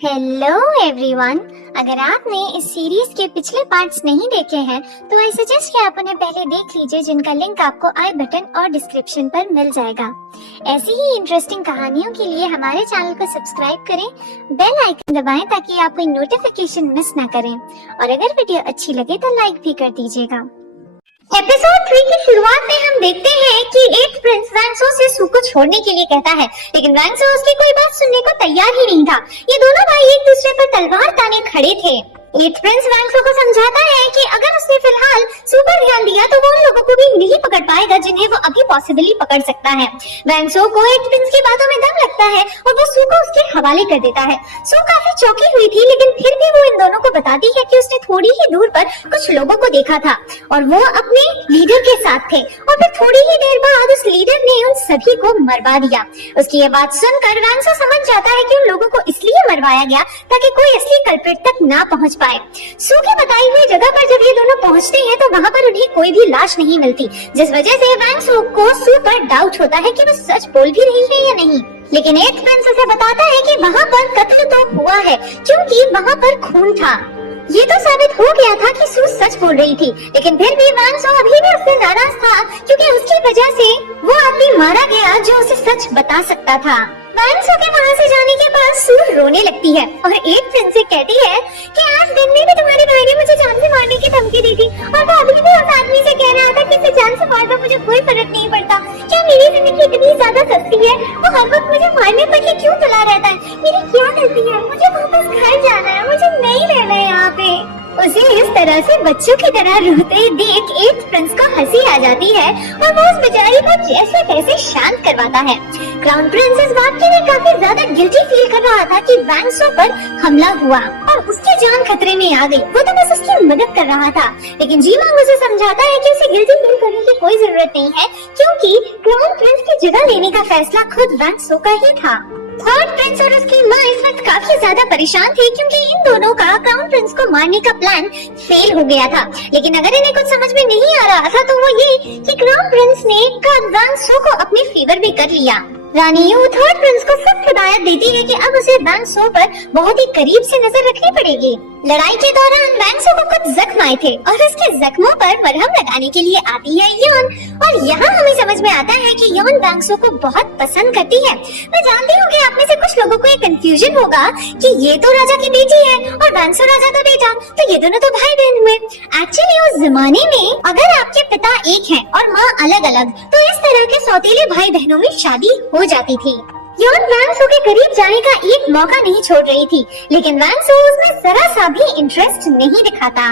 Hello everyone. अगर आपने इस सीरीज के पिछले पार्ट्स नहीं देखे हैं तो आई सजेस्ट कि आप उन्हें पहले देख लीजिए, जिनका लिंक आपको आई बटन और डिस्क्रिप्शन पर मिल जाएगा। ऐसी ही इंटरेस्टिंग कहानियों के लिए हमारे चैनल को सब्सक्राइब करें, बेल आइकन दबाएं ताकि आप कोई नोटिफिकेशन मिस ना करें, और अगर वीडियो अच्छी लगे तो लाइक भी कर दीजिएगा। एपिसोड 3 की शुरुआत में हम देखते हैं कि एक प्रिंस वैंगसो से सू को छोड़ने के लिए कहता है, लेकिन वैंगसो उसकी कोई बात सुनने को तैयार ही नहीं था। ये दोनों भाई एक दूसरे पर तलवार ताने खड़े थे। एट प्रिंस वैंगसो को समझाता है कि अगर उसने फिलहाल सू पर ध्यान दिया तो वो उन लोगों को भी नहीं पकड़ पाएगा जिन्हें वो अभी पॉसिबली पकड़ सकता है। वैंगसो को एट प्रिंस की बातों में दम लगता है और वो सू को उसके हवाले कर देता है। सू काफी चौंकी हुई थी, लेकिन फिर भी वो इन दोनों को बताती है कि उसने थोड़ी ही दूर पर कुछ लोगों को देखा था और वो अपने लीडर के साथ थे, और फिर थोड़ी ही देर बाद उस लीडर ने उन सभी को मरवा दिया। उसकी ये बात सुनकर वैंगसो समझ जाता है कि उन लोगों को इसलिए मरवाया गया ताकि कोई असली कल्प्रिट तक ना पहुंच पाए। सू की बताई हुई जगह पर जब ये दोनों पहुंचते हैं तो वहां पर उन्हें कोई भी लाश नहीं मिलती, जिस वजह से वैंगसो को सू पर डाउट होता है कि वो सच बोल भी रही है या नहीं। लेकिन एट प्रिंस उसे बताता है कि वहां पर कत्ल तो हुआ है क्योंकि वहां पर खून था। ये तो साबित हो गया था कि सू सच बोल रही थी, लेकिन फिर भी वैंगसो अभी भी उससे नाराज था क्योंकि उसकी वजह से वो आदमी मारा गया जो उसे सच बता सकता था। वैंगसो के वहाँ से जाने के बाद सू रोने लगती है और एट प्रिंस से कहती है कि आज दिन में भी तुम्हारे भाई ने मुझे जान से मारने की धमकी दी थी, और वो अभी भी उस आदमी से कह रहा था कि इसे जान से मार दो, मुझे कोई फर्क नहीं पड़ता। क्या मेरी जिंदगी इतनी ज्यादा सस्ती है? वो हर वक्त मुझे मारने पर ही क्यों तुला रहता है? मेरी क्या गलती है? मुझे वापस घर जाना है, मुझे नहीं रहना है यहाँ पे। उसे इस तरह से बच्चों की तरह रोते देख एट प्रिंस को हंसी आ जाती है और वो उस बेचारी को जैसे तैसे शांत करवाता है। क्राउन प्रिंस इस बात के लिए काफी ज्यादा गिल्टी फील कर रहा था कि वैंगसो पर हमला हुआ और उसकी जान खतरे में आ गई। वो तो बस उसकी मदद कर रहा था, लेकिन जीमांग उसे समझाता है कि उसे गिल्टी फील करने की कोई जरूरत नहीं है क्योंकि क्राउन प्रिंस की जगह लेने का फैसला खुद वैंगसो का ही था। थर्ड प्रिंस और उसकी माँ इस वक्त काफी ज्यादा परेशान थे क्योंकि इन दोनों का क्राउन प्रिंस को मारने का प्लान फेल हो गया था। लेकिन अगर इन्हें कुछ समझ में नहीं आ रहा था तो वो ये कि क्राउन प्रिंस ने वैंगसो को अपने फेवर में कर लिया। रानी यू थर्ड प्रिंस को सख्त हिदायत देती है कि अब उसे वैंगसो पर बहुत ही करीब से नजर रखनी पड़ेगी। लड़ाई के दौरान वैंगसो को कुछ जख्म आए थे और उसके जख्मों पर मरहम लगाने के लिए आती है योन, और यहाँ हमें समझ में आता है कि योन वैंगसो को बहुत पसंद करती है। मैं जानती हूँ कि आप में से कुछ लोगों को ये कंफ्यूजन होगा कि ये तो राजा की बेटी है और वैंगसो राजा का बेटा, तो ये दोनों तो भाई बहन हुए। एक्चुअली उस जमाने में अगर आपके पिता एक है और माँ अलग अलग, तो इस तरह के सौतेले भाई बहनों में शादी हो जाती थी। योन वैंगसो के करीब जाने का एक मौका नहीं छोड़ रही थी, लेकिन वैंगसो उसमें जरा सा भी इंटरेस्ट नहीं दिखाता।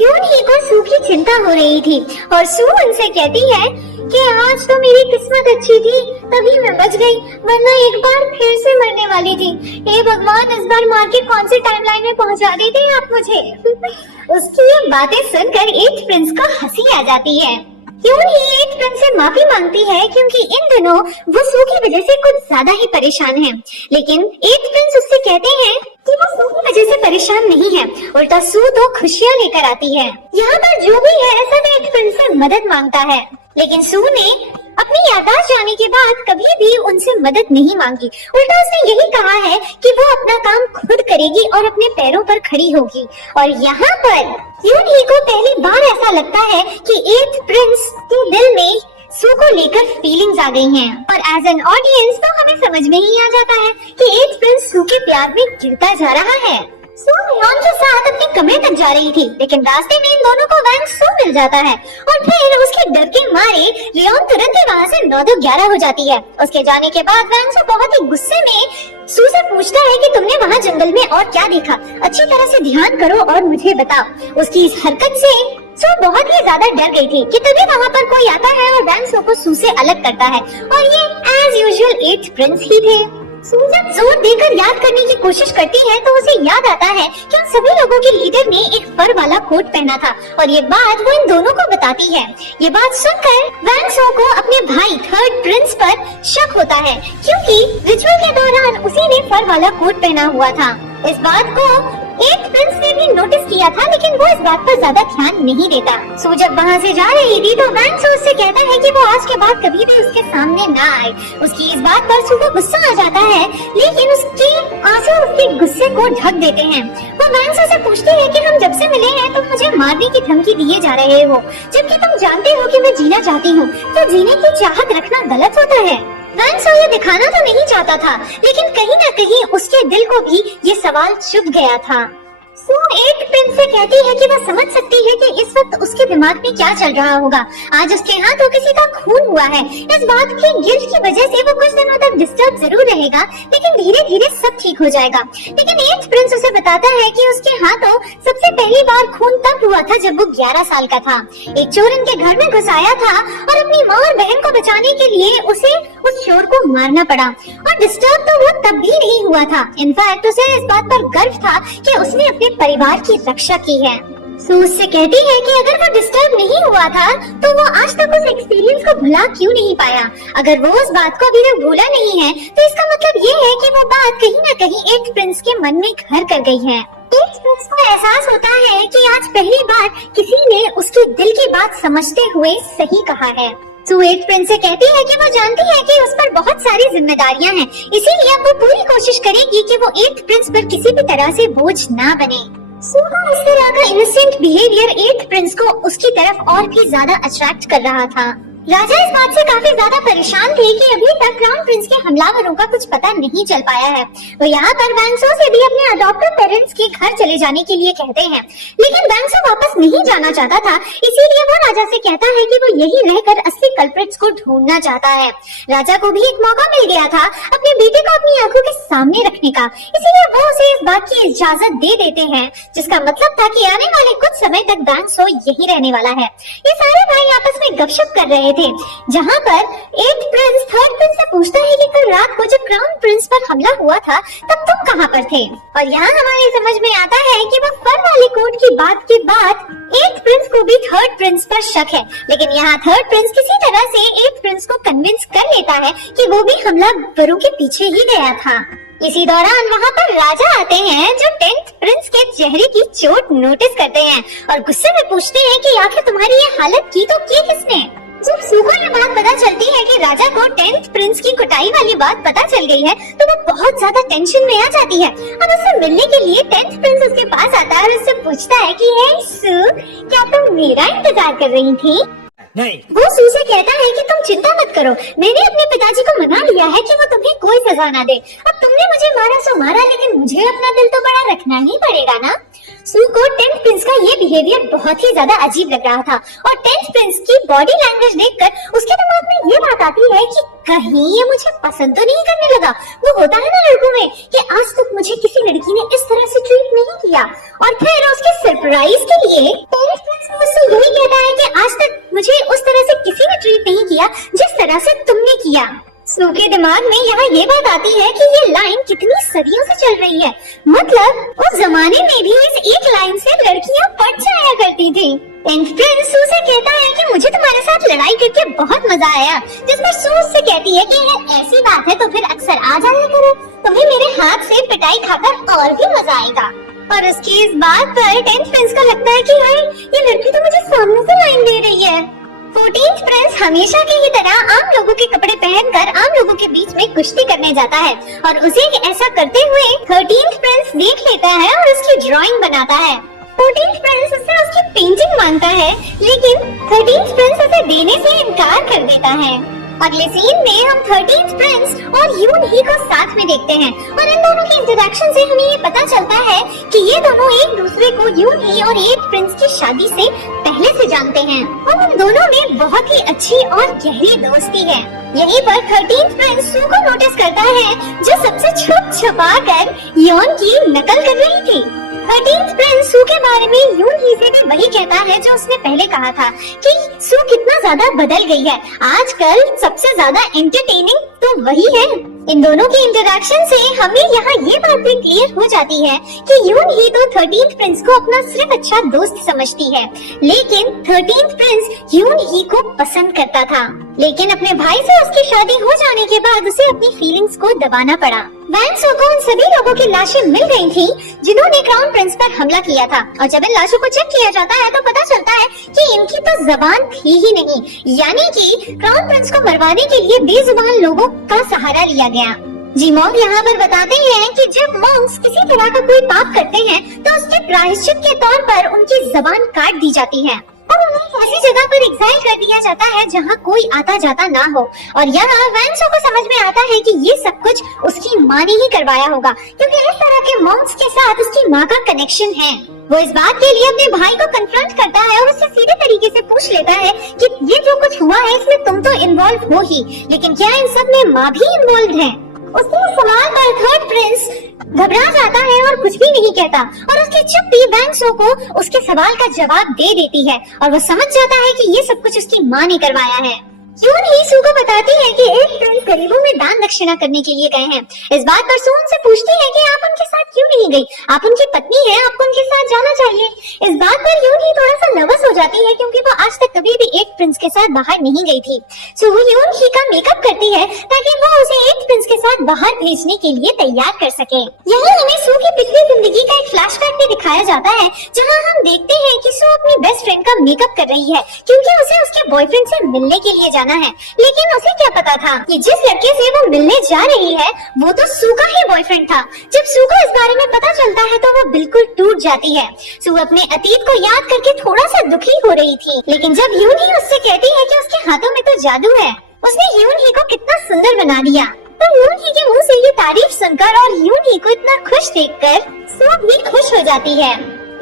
योन ही को सू की चिंता हो रही थी और सू उनसे कहती है कि आज तो मेरी किस्मत अच्छी थी, तभी मैं बच गई, वरना एक बार फिर से मरने वाली थी। हे भगवान, इस बार मार के कौन से टाइमलाइन में पहुंचा देते हैं आप मुझे। उसकी ये बातें सुनकर एट प्रिंस को हंसी आ जाती है। क्यों ही एट प्रिंस से माफी मांगती है क्योंकि इन दिनों वो सू की वजह से कुछ ज्यादा ही परेशान है, लेकिन एट प्रिंस उससे कहते हैं कि वो सू की वजह से परेशान नहीं है, उल्टा सू तो खुशियाँ लेकर आती है। यहाँ पर जो भी है सब एट प्रिंस से मदद मांगता है, लेकिन सू ने अपनी यादाश्त जाने के बाद कभी भी उनसे मदद नहीं मांगी। उल्टा उसने यही कहा है कि वो अपना काम खुद करेगी और अपने पैरों पर खड़ी होगी। और यहाँ पर यून ही को पहली बार ऐसा लगता है कि एट प्रिंस के दिल में सू को लेकर फीलिंग्स आ गई हैं, और एज एन ऑडियंस तो हमें समझ में ही आ जाता है कि एट प्रिंस सू के प्यार में गिरता जा रहा है। सू रियोन के साथ अपने कमरे तक जा रही थी, लेकिन रास्ते में इन दोनों को वैंगसो मिल जाता है और फिर उसके डर के मारे रियोन तुरंत ही वहाँ से 9-11 हो जाती है। उसके जाने के बाद वैंगसो बहुत ही गुस्से में सू से पूछता है कि तुमने वहाँ जंगल में और क्या देखा, अच्छी तरह से ध्यान करो और मुझे बताओ। उसकी इस हरकत से सू बहुत ही ज्यादा डर गई थी कि तभी वहाँ पर कोई आता है और वैंगसो को सू से अलग करता है, और ये एज यूजुअल एट प्रिंस ही थे। सू जब जोर देकर याद करने की कोशिश करती है तो उसे याद आता है कि उन सभी लोगों के लीडर ने एक फर वाला कोट पहना था, और ये बात वो इन दोनों को बताती है। ये बात सुनकर वैंगसो को अपने भाई थर्ड प्रिंस पर शक होता है क्योंकि रिचुअल के दौरान उसी ने फर वाला कोट पहना हुआ था। इस बात को एट्थ प्रिंस ने भी नोटिस किया था, लेकिन वो इस बात पर ज्यादा ध्यान नहीं देता। सू जब वहाँ से जा रही थी तो वैंग सू उससे कहता है कि वो आज के बाद कभी भी उसके सामने ना आए। उसकी इस बात पर सू को गुस्सा आ जाता है, लेकिन उसके आंसू उसके गुस्से को ढक देते हैं। वो वैंग सू से पूछती है कि हम जब से मिले हैं तुम मुझे मारने की धमकी दिए जा रहे हो, जबकि तुम जानते हो कि मैं जीना चाहती हूँ, तो जीने की चाहत रखना गलत होता है। वैंग सू ये दिखाना तो नहीं चाहता था, लेकिन कहीं न कहीं उसके दिल को भी ये सवाल चुभ गया था। सू एट्थ प्रिंस से कहती है कि वह समझ सकती है कि इस वक्त उसके दिमाग में क्या चल रहा होगा। आज उसके हाथों किसी का खून हुआ है। इस बात की गिल्ट की वजह से वो कुछ दिनों तक डिस्टर्ब जरूर रहेगा, लेकिन धीरे धीरे सब ठीक हो जाएगा। लेकिन एट्थ प्रिंस उसे बताता है कि उसके हाथों सबसे पहली बार खून तब हुआ था जब वो 11 साल का था। एक चोर उनके घर में घुस आया था और अपनी माँ और बहन को बचाने के लिए उसे उस चोर को मारना पड़ा, और डिस्टर्ब तो वो तब भी नहीं हुआ था। इनफैक्ट उसे इस बात पर गर्व था कि उसने अपने परिवार की रक्षा की है। सू उससे कहती है कि अगर वो डिस्टर्ब नहीं हुआ था तो वो आज तक उस एक्सपीरियंस को भुला क्यों नहीं पाया। अगर वो उस बात को अभी तक भूला नहीं है तो इसका मतलब ये है कि वो बात कहीं न कहीं एट्थ प्रिंस के मन में घर कर गई है। एट्थ प्रिंस को एहसास होता है कि आज पहली बार किसी ने उसके दिल की बात समझते हुए सही कहा है। सू एट्थ प्रिंस से कहती है कि वो जानती है कि उस पर बहुत सारी जिम्मेदारियां हैं, इसीलिए अब वो पूरी कोशिश करेगी कि वो एट्थ प्रिंस पर किसी भी तरह से बोझ ना बने। सू का इस तरह का इनोसेंट बिहेवियर एट्थ प्रिंस को उसकी तरफ और भी ज्यादा अट्रैक्ट कर रहा था। राजा इस बात से काफी ज्यादा परेशान थे कि अभी तक क्राउन प्रिंस के हमलावरों का कुछ पता नहीं चल पाया है। वो यहाँ पर वैंग सू से भी अपने अडॉप्टेड पेरेंट्स के घर चले जाने के लिए कहते हैं, लेकिन वैंग सू वापस नहीं जाना चाहता था, इसीलिए वो राजा से कहता है कि वो यही रहकर असली कल्प्रिट्स को ढूंढना चाहता है। राजा को भी एक मौका मिल गया था अपने बेटे को अपनी आंखों के सामने रखने का, इसीलिए वो उसे इस बात की इजाजत दे देते हैं, जिसका मतलब था कि आने वाले कुछ समय तक वैंग सू यही रहने वाला है। ये सारे भाई आपस में गपशप कर रहे थे, जहाँ पर एट्थ प्रिंस थर्ड प्रिंस से पूछता है कि कल रात को जब क्राउन प्रिंस पर हमला हुआ था तब तुम कहाँ पर थे। और यहाँ हमारी समझ में आता है कि वो फर वाले कोट की बात के बाद एट्थ प्रिंस को भी थर्ड प्रिंस पर शक है, लेकिन यहाँ थर्ड प्रिंस किसी तरह से एट्थ प्रिंस को कन्विंस कर लेता है कि वो भी हमलावरों के पीछे ही गया था। इसी दौरान वहाँ पर राजा आते हैं, जो 10th प्रिंस के चेहरे की चोट नोटिस करते हैं और गुस्से में पूछते हैं कि आखिर तुम्हारी ये हालत की तो की किसने। जब सू को ये बात पता चलती है कि राजा को 10th प्रिंस की कुटाई वाली बात पता चल गई है तो वो बहुत ज्यादा टेंशन में आ जाती है। अब उससे मिलने के लिए 10th प्रिंस उसके पास आता है और उससे पूछता है कि हे सू, क्या तुम मेरा इंतजार कर रही थी? नहीं। वो सू से कहता है कि तुम चिंता मत करो, मैंने अपने पिताजी को मना लिया है कि वो तुम्हें कोई सजा ना दे। अब तुमने मुझे मारा सो मारा, लेकिन मुझे अपना दिल तो बड़ा रखना ही पड़ेगा ना। सू को 10th प्रिंस का ये बिहेवियर बहुत ही ज्यादा अजीब लग रहा था, और 10th प्रिंस की बॉडी लैंग्वेज देखकर उसके दिमाग में ये बात आती है कि कहीं ये मुझे पसंद तो नहीं करने लगा। वो होता है ना लड़कों में कि आज तक मुझे किसी लड़की ने इस तरह से ट्रीट नहीं किया, और फिर उसके सरप्राइज के लिए 10th प्रिंस मुझसे यही कहता है कि आज तक मुझे उस तरह से किसी ने ट्रीट नहीं किया जिस तरह से तुमने किया। सू के दिमाग में यहाँ ये बात आती है कि ये लाइन कितनी सदियों से चल रही है, मतलब उस जमाने में भी इस एक लाइन से लड़कियां पट जाया करती थी। 10th प्रिंस सू से कहता है कि मुझे तुम्हारे साथ लड़ाई करके बहुत मजा आया, जिस पर सू उससे कहती है कि अगर ऐसी बात है तो फिर अक्सर आ जाया करो, तुम्हें मेरे हाथ से पिटाई खाकर और भी मजा आएगा। और उसकी इस बात पर 10th प्रिंस को लगता है कि हाय, ये लड़की तो मुझे सामने से लाइन दे रही है। 14th प्रिंस हमेशा की ही तरह आम लोगों के कपड़े पहनकर आम लोगों के बीच में कुश्ती करने जाता है, और उसे ऐसा करते हुए 13th प्रिंस देख लेता है और उसकी ड्राइंग बनाता है। 14th प्रिंस उससे उसकी पेंटिंग मांगता है, लेकिन 13th प्रिंस उसे देने से इनकार कर देता है। अगले सीन में हम 13th प्रिंस और यून ही को साथ में देखते हैं, और इन दोनों की इंटरेक्शन से हमें ये पता चलता है कि ये दोनों एक दूसरे को यून ही और 8th प्रिंस की शादी से पहले से जानते हैं, और उन दोनों में बहुत ही अच्छी और गहरी दोस्ती है। यहीं पर 13th प्रिंस सू को नोटिस करता है, जो सबसे छुप छुपा कर योन की नकल कर रही थी। 13th प्रिंस सू के बारे में यून ही से भी वही कहता है जो उसने पहले कहा था कि सू कितना ज्यादा बदल गई है, आजकल सबसे ज्यादा एंटरटेनिंग तो वही है। इन दोनों की इंटरेक्शन से हमें यहाँ ये बात भी क्लियर हो जाती है कि यून ही तो 13th प्रिंस को अपना सिर्फ अच्छा दोस्त समझती है, लेकिन 13th प्रिंस यून ही को पसंद करता था। लेकिन अपने भाई से उसकी शादी हो जाने के बाद उसे अपनी फीलिंग्स को दबाना पड़ा। वैंग सो को उन सभी लोगों की लाशें मिल गई थी जिन्होंने क्राउन प्रिंस पर हमला किया था, और जब इन लाशों को चेक किया जाता है तो पता चलता है कि इनकी तो जबान थी ही नहीं, यानी कि क्राउन प्रिंस को मरवाने के लिए बेजुबान लोगों का सहारा लिया गया। जी मॉन्ग यहाँ पर बताते हैं कि जब मॉन्क्स किसी तरह का कोई पाप करते हैं तो उसके प्रायश्चित के तौर पर उनकी जबान काट दी जाती है और उन्हें ऐसी जगह पर एग्जाइल कर दिया जाता है जहाँ कोई आता जाता ना हो। और यहाँ वैंग सो को समझ में आता है कि ये सब कुछ उसकी माँ ने ही करवाया होगा, क्योंकि इस तरह के मॉन्क्स के साथ उसकी माँ का कनेक्शन है। वो इस बात के लिए अपने भाई को कन्फ्रंट करता है और उससे सीधे तरीके से पूछ लेता है कि ये जो कुछ हुआ है इसमें तुम तो इन्वॉल्व हो ही, लेकिन क्या इन सब में माँ भी इन्वॉल्व है? उसके सवाल पर थर्ड प्रिंस घबरा जाता है और कुछ भी नहीं कहता, और उसकी चुप्पी वैंग सो को उसके सवाल का जवाब दे देती है और वो समझ जाता है कि ये सब कुछ उसकी माँ ने करवाया है। यून ही सू को बताती है कि एक प्रिंस गरीबों में दान दक्षिणा करने के लिए गए हैं। इस बात पर सू उनसे पूछती है कि आप उनके साथ क्यों नहीं गई, आप उनकी पत्नी हैं, आपको उनके साथ जाना चाहिए। इस बात पर यून ही थोड़ा सा नर्वस हो जाती है क्योंकि वो आज तक कभी भी एक प्रिंस के साथ बाहर नहीं गई थी। सो वो यून ही का मेकअप करती है ताकि वो उसे एक प्रिंस के साथ बाहर भेजने के लिए तैयार कर सके। यही हमें सू की पिछली जिंदगी का एक फ्लैशबैक भी दिखाया जाता है, जहाँ हम देखते हैं कि सू अपनी बेस्ट फ्रेंड का मेकअप कर रही है क्योंकि उसे उसके बॉयफ्रेंड से मिलने के लिए जाना है। लेकिन उसे क्या पता था कि जिस लड़के से वो मिलने जा रही है वो तो सू का ही बॉयफ्रेंड था। जब सू को इस बारे में पता चलता है तो वो बिल्कुल टूट जाती है। सू अपने अतीत को याद करके थोड़ा सा दुखी हो रही थी, लेकिन जब यून ही उससे कहती है कि उसके हाथों में तो जादू है, उसने यून ही को कितना सुंदर बना दिया, तो यून ही के मुंह से ये तारीफ सुनकर और यून ही को इतना खुश देखकर सू भी खुश हो जाती है।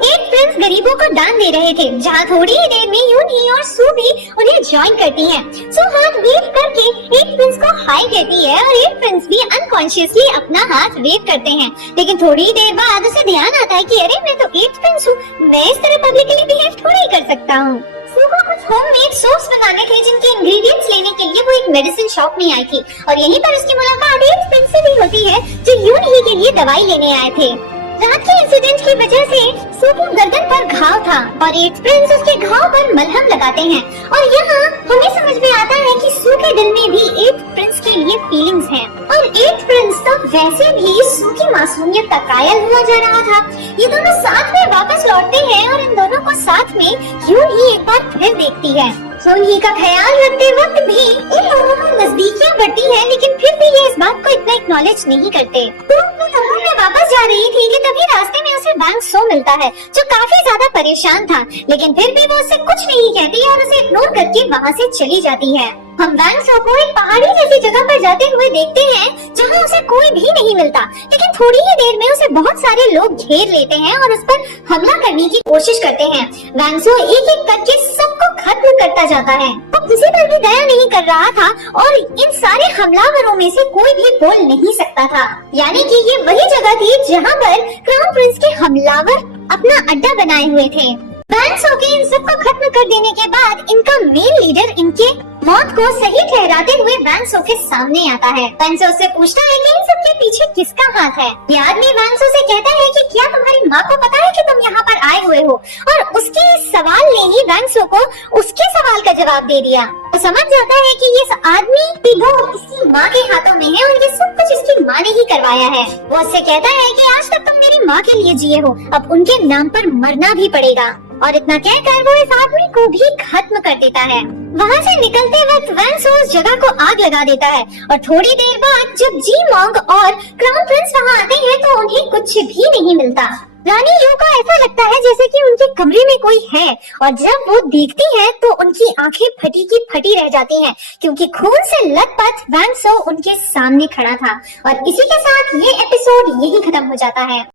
एक प्रिंस गरीबों को दान दे रहे थे, जहाँ थोड़ी ही देर में यून ही और सू भी उन्हें ज्वाइन करती हैं। सू हाथ वेव करके एक प्रिंस को हाई कहती है और एक प्रिंस भी अनकॉन्शियसली अपना हाथ वेव करते हैं, लेकिन थोड़ी देर बाद उसे ध्यान आता है कि अरे मैं तो एक प्रिंस हूँ, मैं इस तरह पब्लिकली बिहेव थोड़ी ही कर सकता हूँ। सू को कुछ होममेड सोप्स बनाने थे जिनके इंग्रेडिएंट्स लेने के लिए वो एक मेडिसिन शॉप में आई थी, और यहीं पर उसकी मुलाकात एक प्रिंस से भी होती है जो यून ही के लिए दवाई लेने आए थे। रात के इंसिडेंट की वजह से सू की गर्दन पर घाव था और एक प्रिंस उसके घाव पर मलहम लगाते हैं, और यहाँ हमें समझ में आता है कि सू के दिल में भी एक प्रिंस के लिए फीलिंग्स हैं, और एक प्रिंस तो वैसे भी सू की मासूमियत का कायल हुआ जा रहा था। ये दोनों साथ में वापस लौटते हैं और इन दोनों को साथ में यून ही एक बार फिर देखती है। यून ही का ख्याल रखते वक्त भी इन दोनों में नजदीकियां बढ़ती हैं, लेकिन फिर भी ये इस बात को इतना एक्नॉलेज नहीं करते। तो अपने कमरे में वापस जा रही थी कि तभी रास्ते में उसे वैंग सो मिलता है जो काफी ज्यादा परेशान था, लेकिन फिर भी वो उससे कुछ नहीं कहती और उसे इग्नोर करके वहाँ से चली जाती है। हम वैंग सो को एक पहाड़ी जैसी जगह पर जाते हुए देखते हैं जहाँ उसे कोई भी नहीं मिलता, लेकिन थोड़ी ही देर में उसे बहुत सारे लोग घेर लेते हैं और उस पर हमला करने की कोशिश करते हैं। वैंग सो एक एक करके सबको खत्म करता जाता है, वो किसी पर भी दया नहीं कर रहा था और इन सारे हमलावरों में से कोई भी बोल नहीं सकता था, यानी कि ये वही जगह थी जहाँ पर क्राउन प्रिंस के हमलावर अपना अड्डा बनाए हुए थे। वैंग सो के इन सबको खत्म कर देने के बाद इनका मेन लीडर इनके मौत को सही ठहराते हुए वैंग सो के सामने आता है। वैंग सो से पूछता है कि इन सब के पीछे किसका हाथ है। ये आदमी वैंग सो से कहता है कि क्या तुम्हारी माँ को पता है कि तुम यहाँ पर आए हुए हो, और उसके इस सवाल ने ही वैंग सो को उसके सवाल का जवाब दे दिया। वो समझ जाता है कि ये आदमी इसकी माँ के हाथों में है और ये सब कुछ इसकी माँ ने ही करवाया है। वो उससे कहता है कि आज तक तुम मेरी माँ के लिए जिए हो, अब उनके नाम पर मरना भी पड़ेगा, और इतना कहकर वो इस आदमी को भी खत्म कर देता है। वहाँ से निकलते वक्त वैंग सो उस जगह को आग लगा देता है, और थोड़ी देर बाद जब जी मॉन्ग और क्राउन प्रिंस वहाँ आते हैं तो उन्हें कुछ भी नहीं मिलता। रानी यू को ऐसा लगता है जैसे कि उनके कमरे में कोई है, और जब वो देखती है तो उनकी आंखें फटी की फटी रह जाती हैं, क्योंकि खून से लथपथ वैंग सो उनके सामने खड़ा था। और इसी के साथ ये एपिसोड यही खत्म हो जाता है।